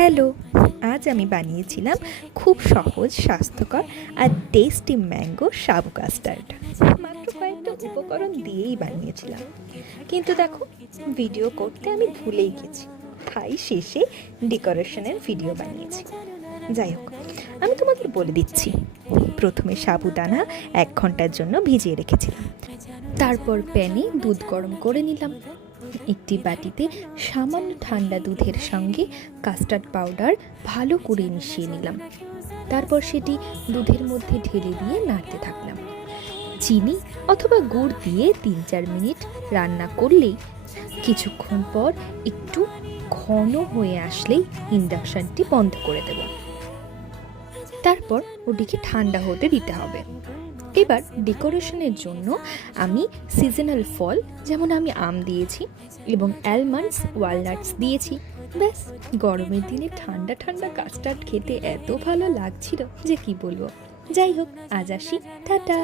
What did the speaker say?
Hello, আজ আমি বানিয়েছিলাম খুব সহজ, স্বাস্থ্যকর আর টেস্টি ম্যাঙ্গো সাবু কাস্টার্ড। মাত্র কয়েকটা উপকরণ দিয়েই বানিয়েছিলাম, কিন্তু দেখো, ভিডিও করতে আমি ভুলেই গেছি। তাই শেষে ডেকোরেশনের ভিডিও বানিয়েছি। যাই হোক, আমি তোমাদের বলে দিচ্ছি। প্রথমে সাবুদানা 1 ঘন্টার জন্য ভিজিয়ে রেখেছিলাম। তারপর প্যানে দুধ গরম করে নিলাম। একটি বাটিতে সামান্য ঠান্ডা দুধের সঙ্গে কাস্টার্ড পাউডার ভালো করে মিশিয়ে নিলাম। তারপর সেটি দুধের মধ্যে ঢেলে দিয়ে নাড়তে থাকলাম। চিনি অথবা গুড় দিয়ে 3-4 মিনিট রান্না করলেই কিছুক্ষণ পর একটু ঘন হয়ে আসলেই ইন্ডাকশনটি বন্ধ করে দেব। তারপর ওটিকে ঠান্ডা হতে দিতে হবে। এবার ডেকোরেশনের জন্য আমি সিজনাল ফল, যেমন আমি আম দিয়েছি এবং অ্যালমন্ডস, ওয়ালনাটস দিয়েছি। ব্যাস, গরমের দিনে ঠান্ডা ঠান্ডা কাস্টার্ড খেতে এত ভালো লাগছিল যে কি বলবো। যাই হোক, আজ আসি, টাটা।